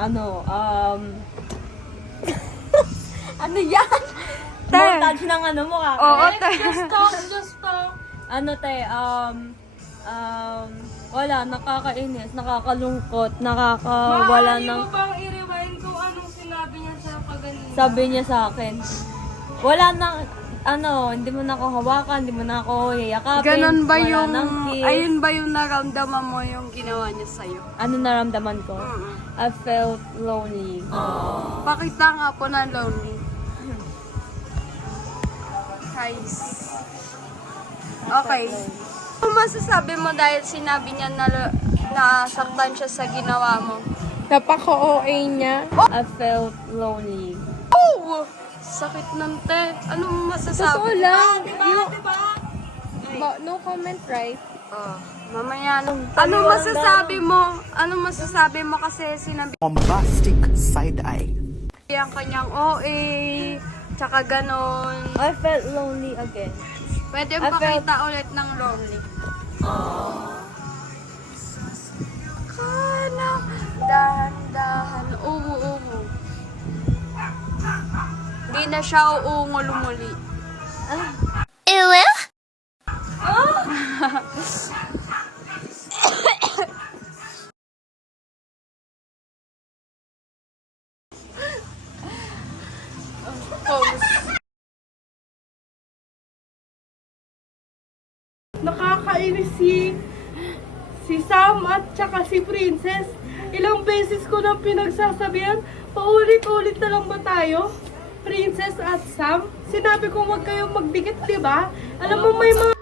Ano, ano yan? Montage ng ano mo ka? Oo, te. Just talk. Ano te, wala, nakakainis, nakakalungkot, nakakawala Maaari ng... mo bang i-rewind kung anong sinabi niya sa paganina? Sabi niya sa akin, wala nang, ano, hindi mo na ako hawakan, hindi mo na ako hiyakapin. Ganon ba wala yung, nang kiss. ayun ba yung naramdaman mo yung ginawa niya sa'yo? Ano naramdaman ko? I felt lonely. Pakita nga po na lonely. Guys. Okay. Ano masasabi mo dahil sinabi niya na nasaktan siya sa ginawa mo? Napaka-OA niya. I felt lonely. Oh! Sakit ng te. Anong masasabi? Totoo lang. No comment, right? Mamaya. Anong masasabi mo? Anong masasabi mo kasi sinabi Bombastic side eye. ang kanyang OA, tsaka ganon. I felt lonely again. Pwede I pakita ulit ng lonely. Kana, dahan-dahan, umu-umu. Hindi na siya uungol muli. Nakakainis si Sam at saka si Princess. Ilang beses ko nang pinagsasabihan, paulit-ulit na lang ba tayo? Princess at Sam, sinabi ko huwag kayong magdikit, di ba? Alam mo may mga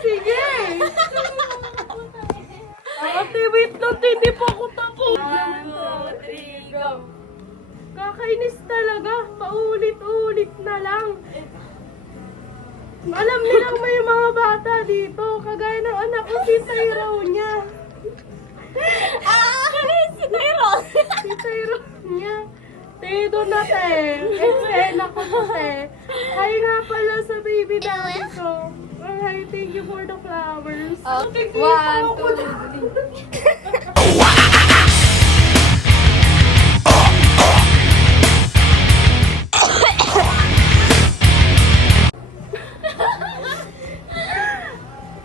Sige! Ate, wait lang, hindi pa ako tapos. 1, 2, 3, go. Kakainis talaga. Paulit-ulit na lang. Alam nilang may mga bata dito. Kagaya ng anak ko, si Tyrone niya. Si Tyrone! Si Tyrone niya. Te, doon na te. Eksena ko to te. Hi nga pala sa baby daddy ko. Hi, thank you for the flowers. Thank you 1, 2, 3.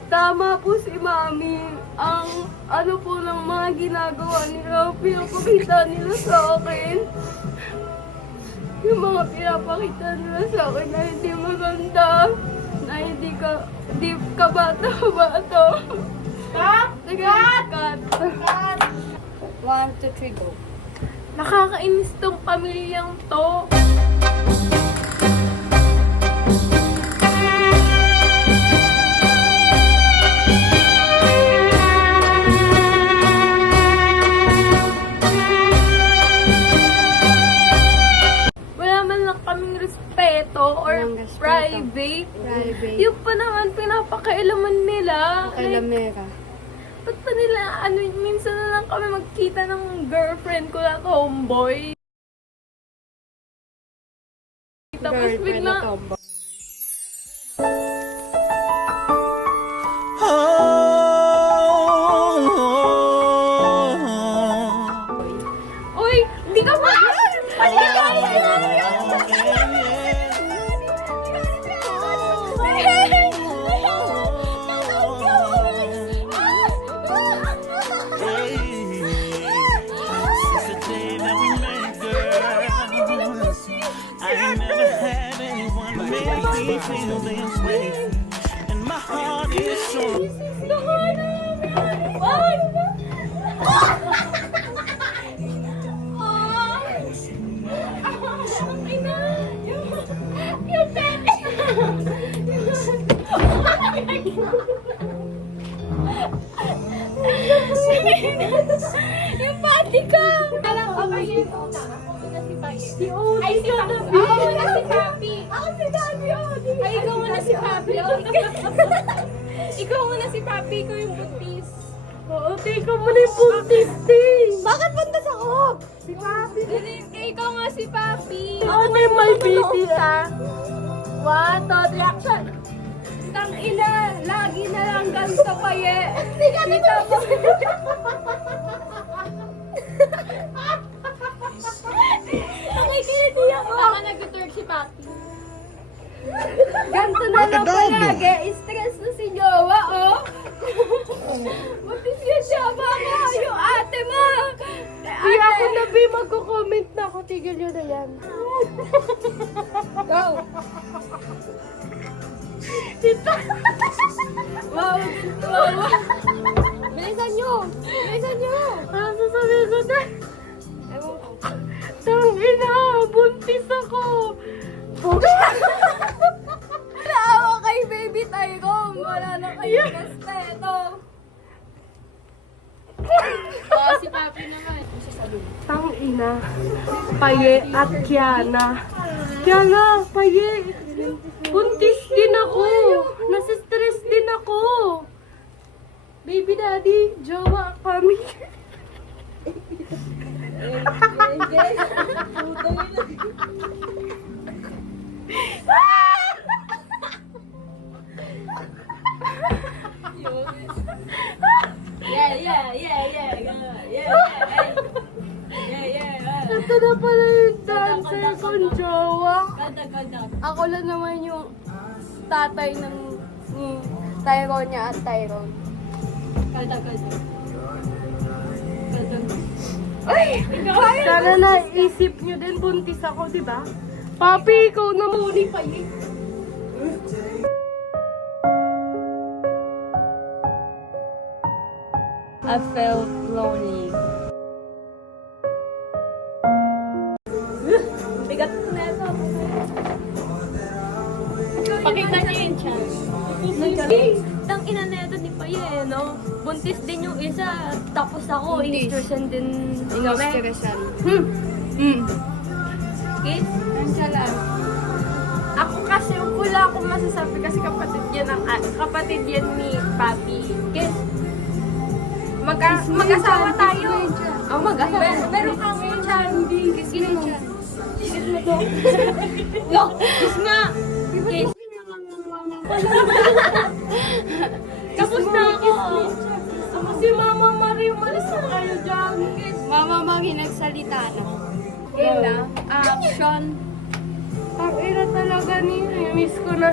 Tama po si Mami. Ang ano po ng mga ginagawa nila, pinapakita nila sa akin. Yung mga pinapakita nila sa akin na hindi maganda. Na hindi ka bata-bata. Cut! Cut! 1, 2, 3, go. Nakakainis tong pamilyang to. Wala man lang kaming respeto or Walang respeto. private. Private. Yung pa naman pinapakailaman nila. Kalamera. Ba't pa nila, minsan na lang kami magkita ng girlfriend ko na tomboy. Tapos bigla, uy, hindi ka ba? Since the day that we met, girl, I ain't never had anyone make me feel this way. And my heart is so. Yung pati ka! Alam ko ba yun? Si Odi. Ay, si Papi. Ako muna si Papi. Ako si Daddy Odi. Ay, ikaw muna si Papi. Ikaw muna si Papi. Ikaw yung buntis. Oo, tika mo na yung buntis, Ting. Bakit buntis ako? Si Papi. Ikaw nga si Papi. Ako may baby, ha? 1, 2, 3, action! Tang ina, lagi na lang ganito paye. Kita mo. Nakikiliti ako. Tama nag-twerk si Papi. Ganito na lang palagi. Stress na si Jowa, oh. Butis yun siya, mama. Yung ate mo. Di ako na, Bi. Magko-comment na ako. Tigil yun na yan. Go. Wow, wow. Bilisan nyo. Bilisan nyo. Ano sasabihin ko na? Ewan ko. Tangina, buntis ako. Naawa kay baby Tyrone. Wala na kayo kasteto. Si Papi naman. Tangina, Paye at Kiana. Kiana, Paye. Buntis din ako. Nasistress din ako. Baby daddy, jowa kami. Ito na pala yung dancer kong jowa. Ako lang naman yung tatay ng ni Tyrone niya at Tyrone. Ay! Sana naisip nyo din, buntis ako, di ba? Papi, ikaw na muni pa yun. I felt lonely. Bigat na ito. Pakita niyo yung chance. Tang ina na ito ni Paye, no? Buntis din yung isa, tapos ako, in-stress din kami. Kiss? Ako kasi wala akong masasabi kasi kapatid yan ni Papi. Kiss. Mag-asawa tayo. Oh, mag-asawa. Meron kang candy. Kiss mo. Kiss mo to. Yo, kiss nga. Kiss. Tapos na ako. Si Mama Marie, umalis na kayo dyan. Mama Maki nagsalita na. Game na. Action. Ang ira talaga ni miss ko na.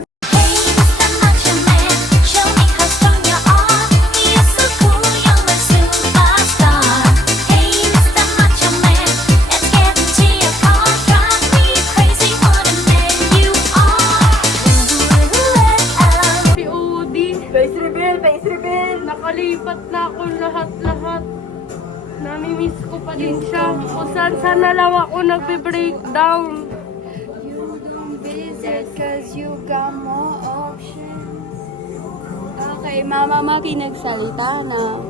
Si Udi. Face reveal. Nakalipat na ako lahat-lahat. Nami-miss ko pa din siya. Kung saan na lang ako nagbe-breakdown. You don't visit cause you got more options. Okay, Mama Maki nagsalita na.